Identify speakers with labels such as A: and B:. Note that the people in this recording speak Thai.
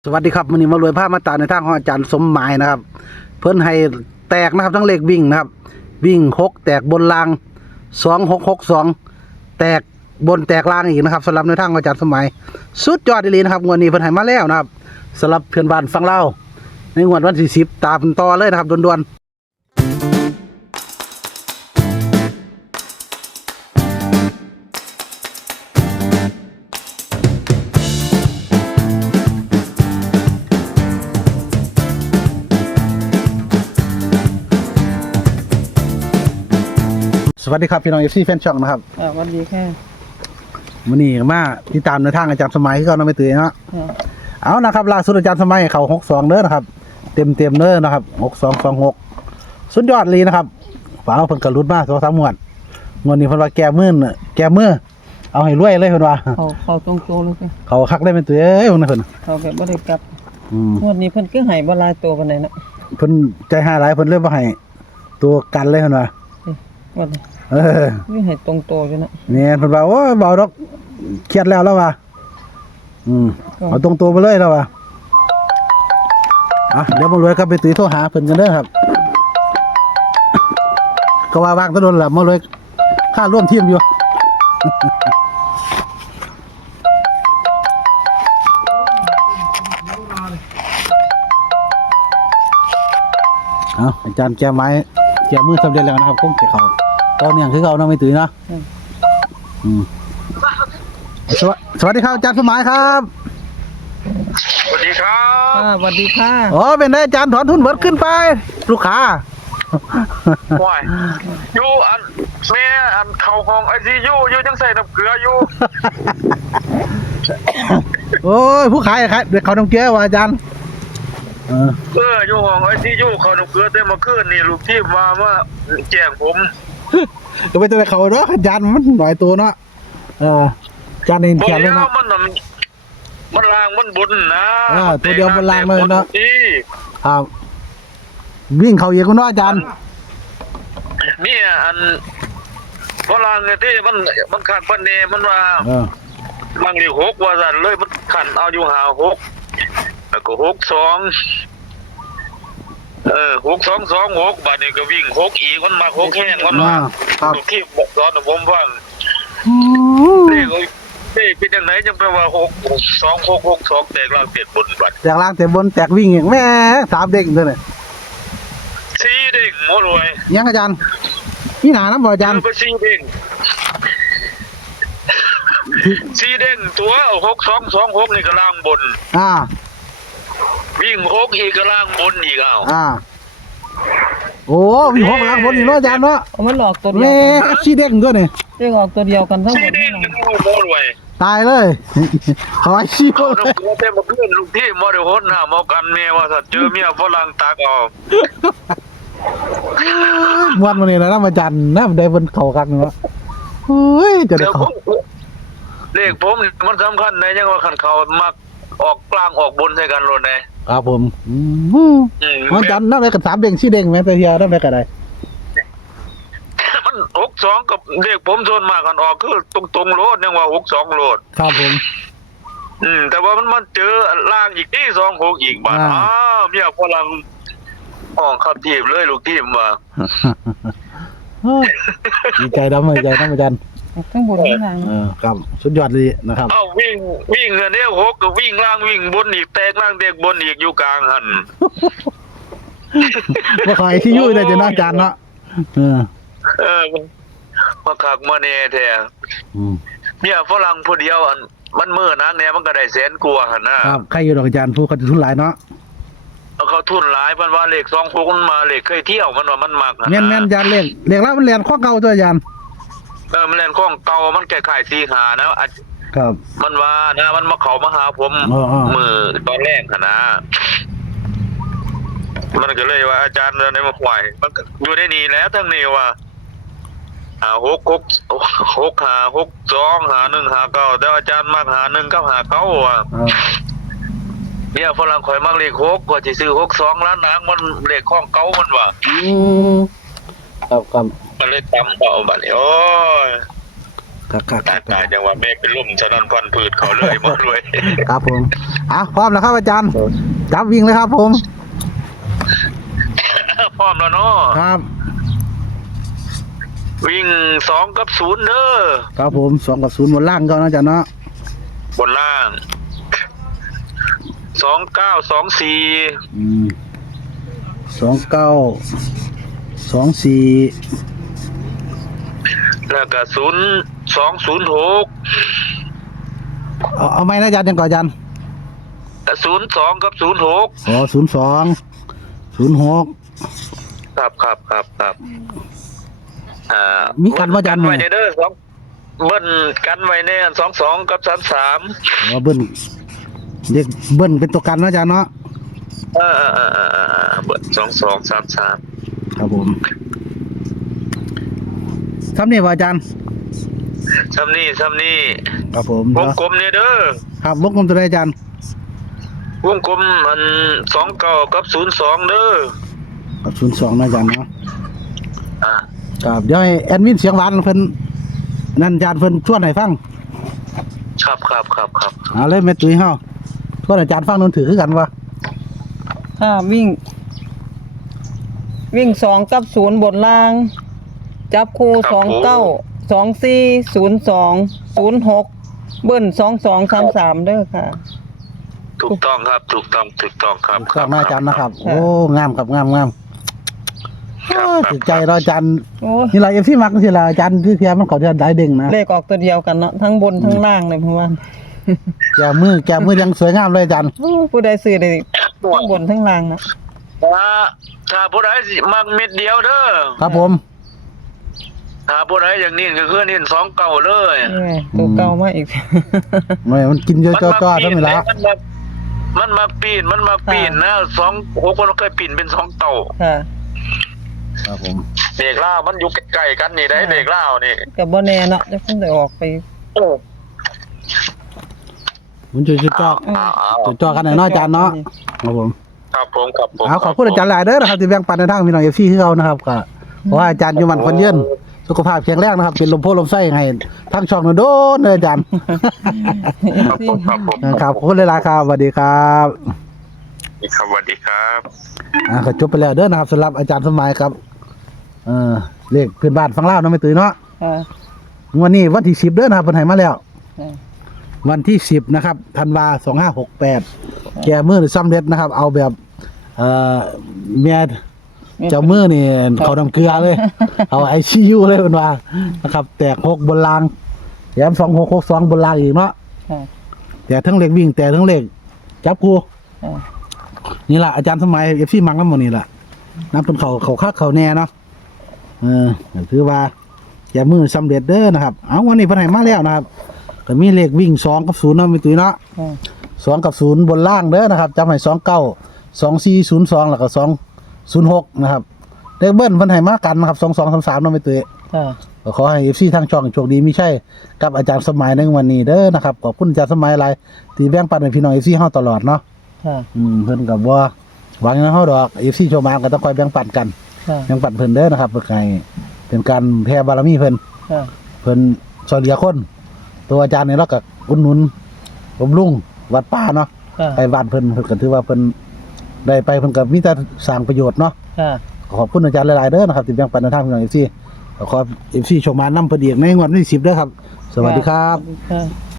A: สวัสดีครับวันนี้มารวยภาพมาตราในทางของอาจารย์สมหมายนะครับเพิ่นให้แตกนะครับทั้งเลขวิ่งนะครับวิ่ง6แตกบนล่าง2662แตกบนแตกล่างอีกนะครับสำหรับในทางของอาจารย์สมหมายสุดยอดดีนะครับงวดนี้เพิ่นให้มาแล้วนะครับสำหรับเพื่อนบ้านฟังเล่าในงวดวันที่10ตามต่อเลยนะครับด่วนๆสวัสดีครับพี่น้อง FC แฟนช่องนะครับ
B: สวัสดีค่ะ
A: วันนี้มาติดตามในทางอาจารย์สมัยที่เขานำไปตื่นเนาะเอานะครับล่าสุดอาจารย์สมัยเขา62เด้อนะครับเต็มเด้อนะครับ6226สุดยอดเลยนะครับฝาเพิ่นกระลุดมา2-3งวดนี้เพิ่นว่าแก้มือเอาให้รวยเลยเพิ่นว่า
B: เขาตรงๆเลยค่ะ
A: เขาคักได้เป็นตัวเอ้ยเพิ่น
B: เขาแบบบ่ได้กลับงวดนี้เพิ่นคือให้บ่หลายตัวปานใดเนาะ
A: เพิ่นใจหาหลายเพิ่นเลยบ่ให้ตัวกันเลยเพิ่นว่า
B: ว่านี่ให้ตรงโตอยู่นะ
A: เนี่ยเพิ่นว่าโอ้ยเบาดอกเครียดแล้วว่าเอาตรงตัวไปเลยแล้วว่าเดี๋ยวมารวยก็ไปตีโทรหาเพิ่นกันเด้อครับก็ว่าว่างตะโดนล่ะมารวยค่าร่วมทีมอยู่อาจารย์แกไม้แกมือสำเร็จแล้วนะครับคงจะเขาตอนนี้คือเขาน้องไม่ตื่นเนาะสวัสดีครับอาจารย์สมัยครับ
C: สวัสดีครับ
B: สวัสดีค่ะ
A: เป็นไงอาจารย์ถอนทุนเบิดขึ้นไปลูกค้า
C: ว้ายอยู่อันแม่อันเข้าห้องICUอยู่จังใส่น้ำเกลืออยู่
A: โอ้ยผู้ขายเด็กเขาน้ำเกลือว่ะอาจารย์
C: อยู่ห้องICUเขาน้ำเกลือแต่เมื่อคืนนี่ลูกทีมมาแจ้งผม
A: ก็ไปตัวเขาเนาะอาจารย์มันหน่อยตัวเนาะอาจารย์เองเขียนเลยเนาะ
C: มันล่างมันบนนะ
A: ตัวเดียวมันล่างเลยเนาะวิ่งเขาเยอะก็เนาะอาจารย์
C: นี่อันพลังเนี่ยที่มันขัดปันเนมันว่ามันนี่6ว่าสั่นเลยมันขันเอาอยู่หา6แล้วก็62 6226บาทนี่ก็วิ่ง6อีกมันมา6แห้งมันมาทุกที่บอกสอนผมว่านี่เป็นจังไหนจังแปลว่า2662แตกล่างเตะบนบัด
A: แตกล่างเตะบนแตกวิ่งอย่างแม่3เด้งตัวเนี่ย
C: 4เด้งหมดเลย
A: ยังอาจารย์พี่หนาน้ำบ่อาจารย์
C: ไป4เด้งตัว6226นี่ก็ล่างบนวิ่ง6อีกก็ล่างบนอีก
A: โอ้วิ่ง6ล่างบนอีกเนาะอาจารย์เนาะ
B: มันหลอกตัวเดียว
A: กัน4เด้งตัวนี่
B: เด้งออกตัวเดียวกันทั้งหมด
A: ตายเลยเขาไอ้ชี้
C: เขาเต็มเพื่อนลูกที่มอเดลฮดหมอกันเมียว่าสัตว์เจอเมียฝรั่งตากออก
A: ม้วนมาเนี่ยนะอาจารย์นะได้บนเขาคักเนาะเฮ้ยจะได้เขา
C: เลขผมมันสำคัญในยังว่าขันเขามักออกกลางออกบนใส่กันโลดเลย
A: ครับผมอาจารย์นับได้กัน3เด้ง4เด้งแม้แต่เฮียนับได้กันได้
C: มัน62กับเลขผมส่วนมากกันออกคือตรงโลดยังว่า62โลด
A: ครับผม
C: แต่ว่ามันเจอล่างอีกที่26อีกบาทเมียฝรั่งห้องขับทีมเลยลูกทีมว่า
A: ดีใจดำเลยใจน้ำอาจารย์
B: ทั้งบนทั้งล่าง
A: ครับสุดยอดเลยนะครับ
C: วิ่งเงินเนี่ย6ก็วิ่งล่างวิ่งบนอีกแตกล่างแตกบนอีกอยู่กลางหัน
A: มาขายที่ยุ่ยเลยจะน่าจานเนาะ
C: มาขักมาเน่แท้เนี่ยฝรั่งผู้เดียวมันมือนักเนี่ยมันก็ได้100,000 กว่าหันนะครับ
A: ใครอยู่ดอกอาจารย์ผู้เขาทุนหลายเนาะ
C: เขาทุนหลายมันว่าเลข26มันมาเลขเคยเที่ยวมันว่ามันมัก
A: แม่นอาจารย์เลขแล้วมันเรียนข้อเก่าตัวอาจารย์
C: มันเล่นข้องเก่ามันแก่ไข่ซีหานะครับมันว่านะมันมาเขามาหาผมมือตอนแรกนะมันก็เลยว่าอาจารย์ในมาไหวมันอยู่ในนี้แล้วทั้งนี้ว่า6625159แต่อาจารย์มาก51กับ59ว่ะเนี่ยฝรั่งข่อยมักเลข6กว่าสิซื้อ62ล้านนางมันเลขข้องเก่ามันว่า
A: ครับ
C: มันเลยตำเอาบัดนี้โอ้ย
A: ครับ
C: ตายจังว่าเมฆเป็นลุ่มฉะนั้นควันพืชเขาเลยหมดเลย
A: ครับผมพร้อมแล้วครับอาจารย์จับวิ่งเลยครับผม
C: พร้อมแล้วเนาะ
A: ครับ
C: วิ่ง2 กับ 0เด้อ
A: ครับผม2 กับ 0บนล่างก็นะอาจารย์เนาะ
C: บนล่าง 29 24
A: 29 24
C: แล้วก็0206
A: เอาไหมนะอาจารย์ยังก่อนอาจารย์
C: 02 กับ 06
A: อ๋อ02 06
C: ครับ
A: มีกันว่าอาจารย์
C: ไว้ในเด้อ2เบิ้ลกันไว้ใน22 กับ 33
A: อ๋อเบิ้ลเด็กเบิ้ลเป็นตัวกันนะอาจารย์เนาะ
C: เบิ้ล22 33
A: ครับผมทำนี่ว่าอาจารย์
C: ซ้ำนี่
A: ครับผม
C: วงกลมเนี่ยเด้อ
A: ครับวงกลมตัวใดอาจารย์
C: วงกลมมัน29 กับ 02เด้อ
A: กับ02นะอาจารย์เนาะ
C: อ่า
A: ครับเดี๋ยวให้แอดมินเสียงหวานเพิ่นนั่นอาจารย์เพิ่นชวนให้ฟัง
C: ครับ
A: เอาเลยแม่ตุ้ยเฮาชวนอาจารย์ฟังนนถือคือกันวะ
B: ถ้าวิ่ง2 กับ 0บนล่าง จับคู่29 24 02 06เบิ้ล22 33เด้อค่ะ
C: ถูกต้องครับถูกต้องครับ
A: ขอบคุณอาจารย์นะครับ โอ้งามครับงาม
C: ครับ
A: ติดใจเราอาจารย์
B: โอ้ย
A: นี่ล่ะ FC มักสิล่ะอาจารย์ที่เทียมันเขาจะได้เด้งนะ
B: เลขออกตัวเดียวกันเนาะทั้งบนทั้งล่างเลยเพื่อน
A: แกมือยังสวยงามเลยอาจารย์
B: โอ้ยผู้ใดซื้อได้ทั้งบนทั้งล่างเนาะ
C: ถ้าผู้ใดสิมักเม็ดเดียวเด้อ
A: ครับผม
C: ถ้าผู้ใดอย่างนี้ก็คือนี่29เลย
B: นี่ตัวเก่ามาอีก
A: ไม่มันกินเยอะจ้อๆทั้งเวลา
C: มันมาปีนนะ2 6คนเคยปีนเป็น2เต่า
B: ค่ะ
A: ครับผม
C: เด็กล่าวมันอยู่ใกล้ๆกันนี่ได้เด็กล่าวนี่
B: กับบ่แน่เนาะจะเพิ่งได้ออกไป
A: มันจุดจ่อกันหน่อยเนาะอาจารย์เนาะครับผม
C: ครับผม
A: ขอบคุณอาจารย์หลายเด้อนะครับที่แบ่งปันในทางพี่น้อง FC คือเขานะครับก็เพราะว่าอาจารย์อยู่มันคนเยืนสุขภาพแข็งแรงนะครับเป็นลมโพลมไส้ให้ทางช่องโดนเลยอาจารย์
C: ครับผม
A: ครับขอบคุณหลายๆครับสวัสดีครับ
C: สวัสดีครับ
A: ก็จบไปแล้วเด้อนะครับสำหรับอาจารย์สมัยครับเลขเพื่อนบ้านฟังเล่าเนาะไม่ตื่นเนาะ
B: ค่ะ
A: วันนี้วันที่10เด้อนะครับเพิ่นให้มาแล้ว
B: ค่ะ
A: วันที่10นะครับธันวา2568แกมือหรือซ้ำเร็จนะครับ เอาแบบเมียเจ้ามือนี่เขาน้ำเกลือเลย เอาICU เลยเพิ่นว่านะครับแตก6บนรางแถม2662บนรางอีกเนาะ
B: ค่ะ
A: แต่ทั้งเลขวิ่งแต่ทั้งเลขจับคู่
B: ค่ะ
A: นี่ล่ะอาจารย์สมัย FC มังนำหมดนี่ล่ะนับเป็นเขาคักเขาแน่เนาะถือว่าแกมือสำเร็จเด้อนะครับเอาวันนี้เพิ่นให้มาแล้วนะครับก็มีเลขวิ่ง2กับ0เนาะมีตุ้ยเนาะ
B: ค่ะ
A: 2กับ0บนล่างเด้อนะครับจำให้29 2402แล้วก็206นะครับเลขเบิ้ลเพิ่นให้มากันนะครับ2233เนาะมีตุ้ย
B: ค่ะ
A: ก็ขอให้ FC ทางช่องโชคดีมีชัยกับอาจารย์สมัยในวันนี้เด้อนะครับขอบคุณอาจารย์สมัยหลายที่แบ่งปันให้พี่น้อง FC เฮาตลอดเนาะ
B: ค่ะ
A: เพิ่นก็บ่หวังเฮาดอก FC โชว์มาก็ต้องคอยแบ่งปันกัน
B: ค่ะ
A: แบ่งปันเพิ่นเด้อนะครับเพื่อให้เป็นการแผ่บารมีเพิ่น
B: ค่ะ
A: เพิ่นช่วยเหลือคนตัวอาจารย์นี่เราก็อุดหนุนบำรุงวัดป่าเนาะ
B: ค่ะ
A: ไปบ้านเพิ่นก็ถือว่าเพิ่นได้ไปเพิ่นก็มีแต่สร้างประโยชน์เนาะ
B: ค่ะ
A: ขอบคุณอาจารย์หลายๆเด้อนะครับที่แบ่งปันในทางพี่น้อง FC ขอ FC โชว์มานำเพิ่นอีกในงวดที่10เด้อครับ สวัสดีครับ
B: ค่ะ